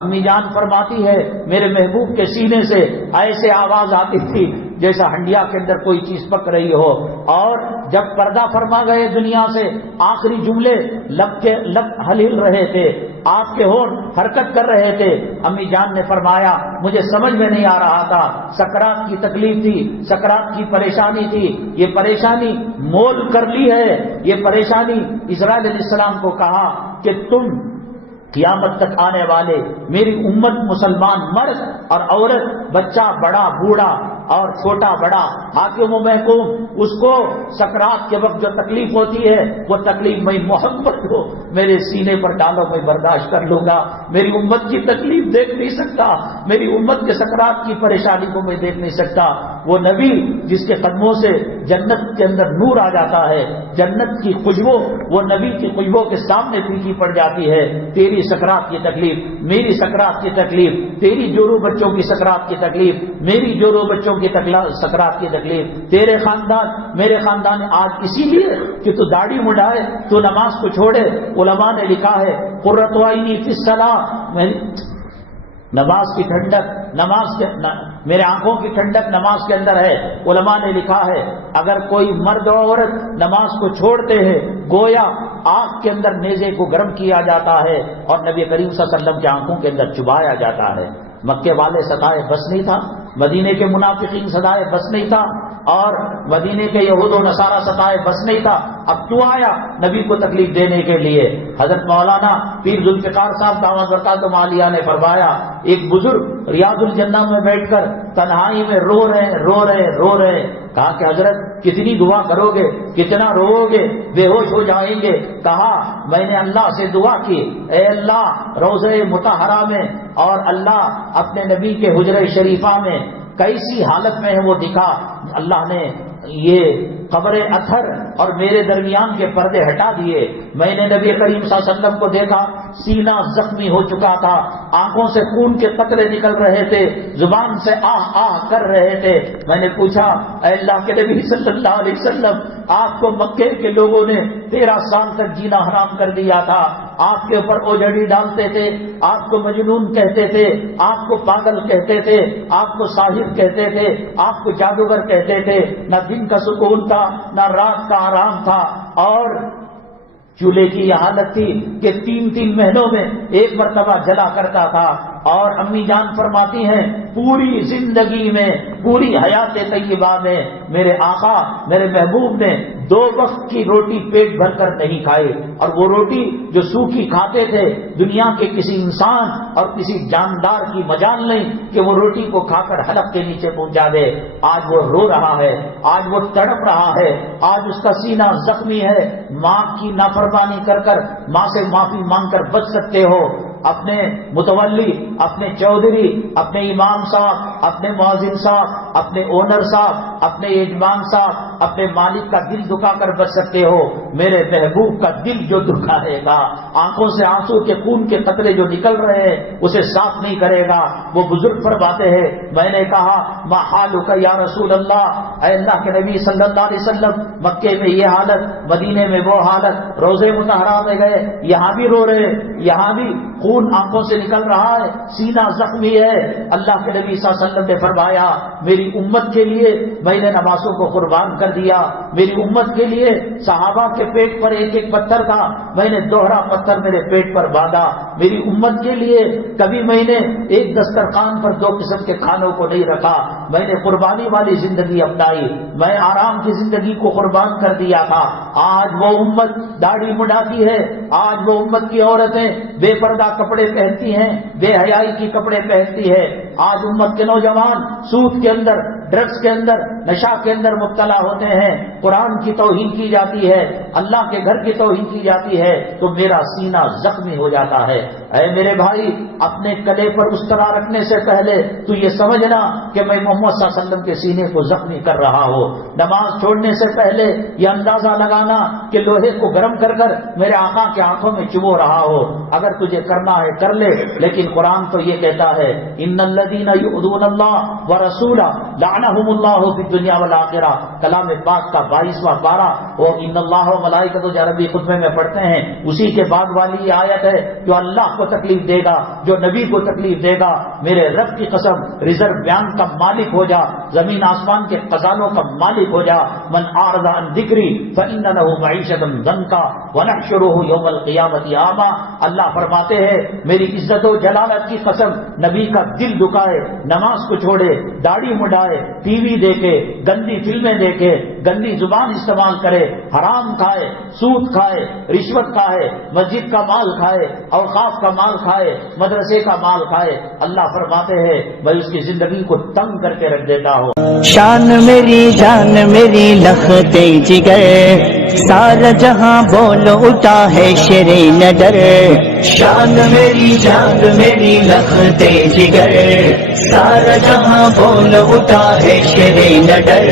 امی جان فرماتی ہے میرے محبوب کے سینے سے ایسے آواز آتی تھی جیسا ہنڈیا کے اندر کوئی چیز پک رہی ہو، اور جب پردہ فرما گئے دنیا سے، آخری جملے لب ہل رہے تھے، آپ کے ہونٹ حرکت کر رہے تھے، امی جان نے فرمایا مجھے سمجھ میں نہیں آ رہا تھا، سکرات کی تکلیف تھی، سکرات کی پریشانی تھی، یہ پریشانی مول کر لی ہے، یہ پریشانی اسرائیل علیہ السلام کو کہا کہ تم قیامت تک آنے والے میری امت مسلمان مرد اور عورت، بچہ بڑا بوڑھا اور چھوٹا بڑا، حاکم و محکوم، اس کو سکرات کے وقت جو تکلیف ہوتی ہے وہ تکلیف میں محبت کو میرے سینے پر ڈالو، میں برداشت کر لوں گا، میری امت کی تکلیف دیکھ نہیں سکتا، میری امت کے سکرات کی پریشانی کو میں دیکھ نہیں سکتا۔ وہ نبی جس کے قدموں سے جنت کے اندر نور آ جاتا ہے، جنت کی خوشبو وہ نبی کی خوشبو کے سامنے پھیکی پڑ جاتی ہے۔ تیری سکرات کی تکلیف، میری سکرات کی تکلیف، تیری جورو بچوں کی سکرات کی تکلیف، میری جورو بچوں کی سکرات کی تکلیف، تیرے خاندان میرے خاندان، آج اسی لیے کہ تو داڑھی مڈائے، تو نماز کو چھوڑے، علماء نے لکھا ہے قرۃ عینی فی الصلاۃ، نماز کی ٹھنڈک، میرے آنکھوں کی ٹھنڈک نماز کے اندر ہے۔ علماء نے لکھا ہے اگر کوئی مرد و عورت نماز کو چھوڑتے ہیں گویا آگ کے اندر نیزے کو گرم کیا جاتا ہے اور نبی کریم صلی اللہ علیہ وسلم کی آنکھوں کے اندر چبایا جاتا ہے۔ مکے والے ستائے بس نہیں تھا، مدینے کے منافقین ستائے بس نہیں تھا، اور مدینے کے یہود و نصارہ ستائے بس نہیں تھا، اب تو آیا نبی کو تکلیف دینے کے لیے۔ حضرت مولانا پیر ذوالفقار صاحب دامت برکاتہ عالیہ نے فرمایا ایک بزرگ ریاض الجنہ میں بیٹھ کر تنہائی میں رو رہے، کہا کہ حضرت کتنی دعا کرو گے، کتنا رو گے، بے ہوش ہو جائیں گے۔ کہا میں نے اللہ سے دعا کی، اے اللہ روضہ مطہرہ میں اور اللہ اپنے نبی کے حجرہ شریفہ میں کیسی حالت میں ہے وہ دکھا۔ اللہ نے یہ قبر اطہر اور میرے درمیان کے پردے ہٹا دیے، میں نے نبی کریم صلی اللہ علیہ وسلم کو دیکھا، سینہ زخمی ہو چکا تھا، آنکھوں سے خون کے قطرے نکل رہے تھے، زبان سے آہ آہ کر رہے تھے۔ میں نے پوچھا اے اللہ کے نبی صلی اللہ علیہ وسلم، آپ کو مکے کے لوگوں نے 13 سال تک جینا حرام کر دیا تھا، آپ کے اوپر اوجھڑی ڈالتے تھے، آپ کو مجنون کہتے تھے، آپ کو پاگل کہتے تھے، آپ کو ساحر کہتے تھے، آپ کو جادوگر کہتے تھے، نہ دن کا سکون تھا نہ رات کا آرام تھا، اور چولہے کی یہ حالت تھی کہ 3 مہینوں میں ایک مرتبہ جلا کرتا تھا۔ اور امی جان فرماتی ہیں پوری زندگی میں، پوری حیات طیبہ میں میرے آقا میرے محبوب نے 2 وقت کی روٹی پیٹ بھر کر نہیں کھائی، اور وہ روٹی جو سوکھی کھاتے تھے دنیا کے کسی انسان اور کسی جاندار کی مجال نہیں کہ وہ روٹی کو کھا کر حلق کے نیچے پہنچا دے۔ آج وہ رو رہا ہے، آج وہ تڑپ رہا ہے، آج اس کا سینہ زخمی ہے۔ ماں کی نافرمانی کر کر ماں سے معافی مانگ کر بچ سکتے ہو، اپنے متولی، اپنے چودھری، اپنے امام صاحب، اپنے مؤذن صاحب، اپنے اونر صاحب، اپنے یجمان صاحب، اپنے مالک کا دل دکھا کر بچ سکتے ہو، میرے محبوب کا دل جو دکھائے گا، آنکھوں سے آنسو کے خون کے قطرے جو نکل رہے ہیں اسے صاف نہیں کرے گا۔ وہ بزرگ فرماتے ہیں میں نے کہا ما حالک یا رسول اللہ، اے اللہ کے نبی صلی اللہ علیہ وسلم، مکے میں یہ حالت، مدینے میں وہ حالت، روضہ مطہرہ میں گئے یہاں بھی رو رہے، یہاں بھی خون آنکھوں سے نکل رہا ہے، سینہ زخمی ہے۔ اللہ کے نبی صلی اللہ علیہ وسلم نے فرمایا میری امت کے لیے میں نے نمازوں کو قربان کر دیا، میری امت کے لیے صحابہ کے پیٹ پر 1 پتھر تھا، میں نے دوہرا پتھر میرے پیٹ پر باندھا، میری امت کے لیے کبھی میں نے ایک دسترخوان پر 2 قسم کے کھانوں کو نہیں رکھا، میں نے قربانی والی زندگی اپنائی، میں آرام کی زندگی کو قربان کر دیا تھا۔ آج وہ امت داڑھی مڈاتی ہے، آج وہ امت کی عورتیں بے پردہ کپڑے پہنتی ہیں، بے حیائی کی کپڑے پہنتی ہے، آج امت کے نوجوان سود کے اندر، ڈرگس کے اندر، نشہ کے اندر مبتلا ہوتے ہیں، قرآن کی توہین کی جاتی ہے، اللہ کے گھر کی توہین کی جاتی ہے، تو میرا سینہ زخمی ہو جاتا ہے۔ اے میرے بھائی اپنے کلے پر اس طرح رکھنے سے پہلے تو یہ سمجھنا کہ میں محمد صلی اللہ علیہ وسلم کے سینے کو زخمی کر رہا ہوں، نماز چھوڑنے سے پہلے یہ اندازہ لگانا کہ لوہے کو گرم کر کر میرے آقا کے آنکھوں میں چبو رہا ہو۔ اگر تجھے کرنا ہے کر لے، لیکن قرآن تو یہ کہتا ہے ان الذین یؤذون اللہ ورسولہ لعنہم اللہ فی الدنیا والآخرہ، کلام پاک کا 22واں پارہ، وہ ان اللہ ملائکۃ جو عربی خطبے میں پڑھتے ہیں اسی کے بعد والی یہ آیت ہے، جو اللہ کو تکلیف دے گا، جو نبی کو تکلیف دے گا، میرے رب کی قسم ریزرو بینک کا مالک ہو جا، زمین آسمان کے خزانوں کا مالک ہو جا، من اعرض عن ذکری فإن له معیشۃ ضنکا ونحشره یوم القیامۃ اعما۔ اللہ فرماتے ہیں میری عزت و جلالت کی قسم، نبی کا دل دکھائے، نماز کو چھوڑے، داڑھی مڈائے، ٹی وی دیکھے، گندی فلمیں دیکھے، گندی زبان استعمال کرے، حرام کھائے، سود کھائے، رشوت کھائے، مسجد کا مال کھائے، اوقاف کا مال کھائے، مدرسے کا مال کھائے، اللہ فرماتے ہیں میں اس کی زندگی کو تنگ کر کے رکھ دیتا ہوں۔ شان میری جان میری لختے جگر، سارا جہاں بول اٹھا ہے شیر نڈر۔ شان میری جان میری لختے جگر، سارا جہاں بول اٹھا ہے شیر نڈر۔